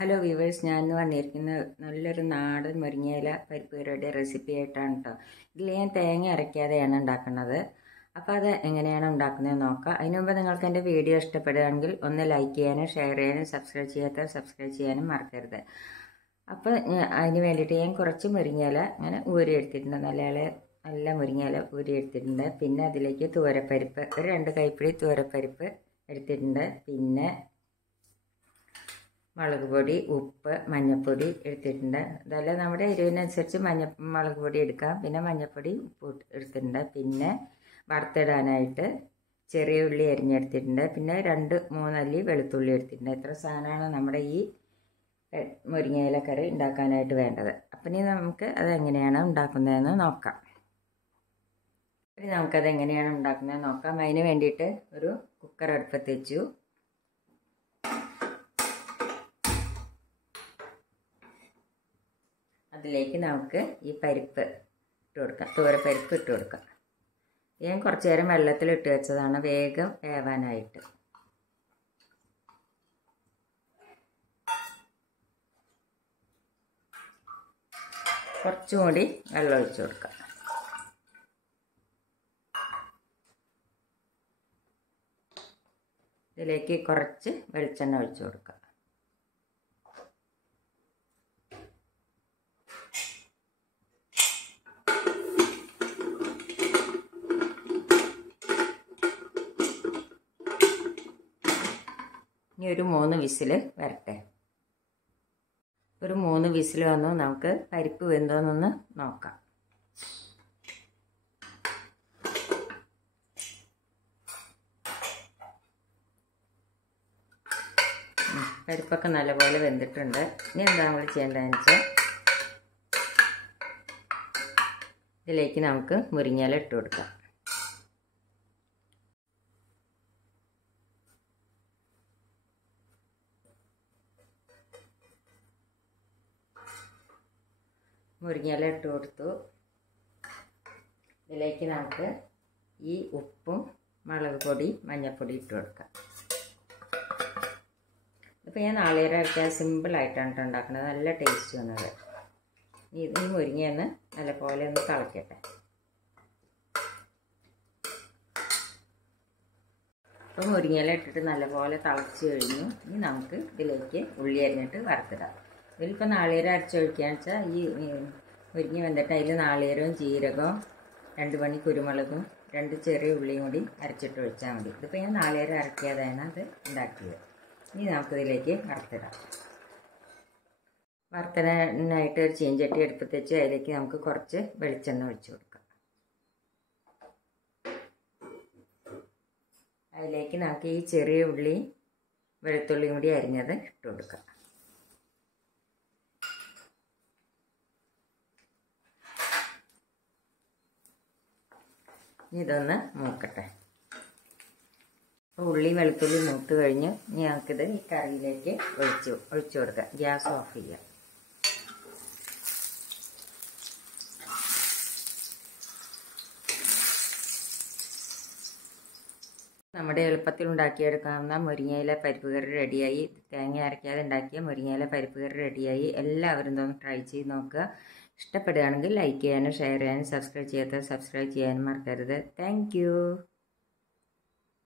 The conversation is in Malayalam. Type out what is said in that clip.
ഹലോ വ്യൂവേഴ്സ്, ഞാൻ ഇന്ന് വന്നിരിക്കുന്ന നല്ലൊരു നാടൻ മുരിങ്ങയില പരിപ്പ് കറിയുടെ റെസിപ്പി ആയിട്ടാണ് കേട്ടോ. ഇതിൽ ഞാൻ തേങ്ങ അരയ്ക്കാതെയാണ് ഉണ്ടാക്കുന്നത്. അപ്പോൾ അത് എങ്ങനെയാണ് ഉണ്ടാക്കുന്നത് നോക്കാം. അതിനു മുമ്പ് നിങ്ങൾക്ക് എൻ്റെ വീഡിയോ ഇഷ്ടപ്പെടുകയാണെങ്കിൽ ഒന്ന് ലൈക്ക് ചെയ്യാനും ഷെയർ ചെയ്യാനും സബ്സ്ക്രൈബ് ചെയ്യാനും മറക്കരുത്. അപ്പോൾ അതിന് വേണ്ടിയിട്ട് ഞാൻ കുറച്ച് മുരിങ്ങയില അങ്ങനെ ഊരി എടുത്തിട്ടുണ്ട്. നല്ല മുരിങ്ങയില ഊരി എടുത്തിട്ടുണ്ട്. പിന്നെ അതിലേക്ക് തൂരപ്പരിപ്പ്, ഒരു 2 കൈപ്പിടി തൂരപ്പരിപ്പ് എടുത്തിട്ടുണ്ട്. പിന്നെ മുളക് പൊടി, ഉപ്പ്, മഞ്ഞൾപ്പൊടി എടുത്തിട്ടുണ്ട്. അതല്ല നമ്മുടെ എരിവിനനുസരിച്ച് മുളക് പൊടി എടുക്കാം. പിന്നെ മഞ്ഞൾപ്പൊടി, ഉപ്പ് എടുത്തിട്ടുണ്ട്. പിന്നെ വറുത്തിടാനായിട്ട് ചെറിയ ഉള്ളി അരിഞ്ഞെടുത്തിട്ടുണ്ട്. പിന്നെ 2-3 അല്ലി വെളുത്തുള്ളി എടുത്തിട്ടുണ്ട്. ഇത്ര സാധനമാണ് നമ്മുടെ ഈ മുരിങ്ങയില കറി ഉണ്ടാക്കാനായിട്ട് വേണ്ടത്. അപ്പം ഇനി നമുക്ക് അതെങ്ങനെയാണ് ഉണ്ടാക്കുന്നതെന്ന് നോക്കാം. അതിന് വേണ്ടിയിട്ട് ഒരു കുക്കർ അടുപ്പത്ത് വെച്ചു. അതിലേക്ക് നമുക്ക് ഈ പരിപ്പ് ഇട്ട് കൊടുക്കാം, തൂരപ്പരിപ്പ് ഇട്ട് കൊടുക്കാം. ഞാൻ കുറച്ച് നേരം വെള്ളത്തിലിട്ട് വെച്ചതാണ് വേഗം വേവാനായിട്ട്. കുറച്ചും കൂടി വെള്ളം ഒഴിച്ചു കൊടുക്കാം. ഇതിലേക്ക് കുറച്ച് വെളിച്ചെണ്ണ ഒഴിച്ചു കൊടുക്കാം. ഇനി ഒരു 3 വിസിൽ വരട്ടെ. ഒരു 3 വിസിൽ വന്നു. നമുക്ക് പരിപ്പ് വെന്തോന്നൊന്ന് നോക്കാം. പരിപ്പൊക്കെ നല്ലപോലെ വെന്തിട്ടുണ്ട്. ഇനി എന്താ നമ്മൾ ചെയ്യേണ്ടതെന്ന് വെച്ചാൽ ഇതിലേക്ക് നമുക്ക് മുരിങ്ങയില ഇട്ട് കൊടുക്കാം. മുരിങ്ങയില ഇട്ട് കൊടുത്തു. ഇതിലേക്ക് നമുക്ക് ഈ ഉപ്പും മുളക് പൊടി, മഞ്ഞൾപ്പൊടി ഇട്ട് കൊടുക്കാം. ഇപ്പോൾ ഞാൻ നാളികേരം അരയ്ക്കാൻ സിമ്പിളായിട്ടാണ് ഉണ്ടാക്കുന്നത്. നല്ല ടേസ്റ്റ് വന്നത്. ഈ മുരിങ്ങയൊന്ന് നല്ലപോലെ ഒന്ന് തിളക്കട്ടെ. അപ്പോൾ മുരിങ്ങയില ഇട്ടിട്ട് നല്ലപോലെ തിളച്ച് കഴിഞ്ഞു. ഇനി നമുക്ക് ഇതിലേക്ക് ഉള്ളി അരിഞ്ഞിട്ട് വറുത്തിടാം. ഇതിലിപ്പോൾ നാളികേരം അരച്ചൊഴിക്കുകയെന്ന് വെച്ചാൽ ഈ മുരിങ്ങ വെന്തിട്ട് അതിൽ നാളികേരവും ജീരകവും 2 മണി കുരുമുളകും 2 ചെറിയ ഉള്ളിയും കൂടി അരച്ചിട്ട് ഒഴിച്ചാൽ മതി. ഇതിപ്പോൾ ഞാൻ നാളികേരം അരയ്ക്കാതെയാണ് അത് ഉണ്ടാക്കിയത്. ഇനി നമുക്കിതിലേക്ക് വറുത്തിടാം. വറുത്തിടാനായിട്ട് ഒരു ചീഞ്ചട്ടി എടുപ്പത്ത് വെച്ച് അതിലേക്ക് നമുക്ക് കുറച്ച് വെളിച്ചെണ്ണ ഒഴിച്ച് കൊടുക്കാം. അതിലേക്ക് നമുക്ക് ഈ ചെറിയ ഉള്ളി വെളുത്തുള്ളിയും കൂടി അരിഞ്ഞത് ഇട്ട് കൊടുക്കാം. ഇതൊന്ന് മൂക്കട്ടെ. അപ്പോൾ ഉള്ളി വെളുത്തുള്ളി മൂത്ത് കഴിഞ്ഞ് ഇനി നമുക്കിത് ഈ കറിയിലേക്ക് ഒഴിച്ചു കൊടുക്കാം. ഗ്യാസ് ഓഫ് ചെയ്യാം. നമ്മുടെ എളുപ്പത്തിൽ ഉണ്ടാക്കിയെടുക്കാവുന്ന മുരിങ്ങയില പരിപ്പ് കറി റെഡിയായി. തേങ്ങ അരയ്ക്കാതെ ഉണ്ടാക്കിയ മുരിങ്ങയില പരിപ്പ് കറി റെഡിയായി. എല്ലാവരും ഇതൊന്ന് ട്രൈ ചെയ്ത് നോക്കുക. ഇഷ്ടപ്പെടുകയാണെങ്കിൽ ലൈക്ക് ചെയ്യാനും ഷെയർ ചെയ്യാനും സബ്സ്ക്രൈബ് ചെയ്യാനും മറക്കരുത്. Thank you.